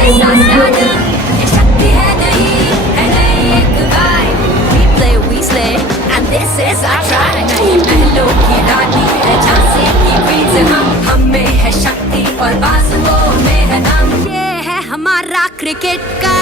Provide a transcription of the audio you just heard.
ऐसा stardom, ये शक्ति है नहीं एक vibe. We play, we slay, and this is our tribe. नहीं महलों की रानी है झांसी की queens हम में है शक्ति और बाजुओं में है दम. ये है हमारा क्रिकेट का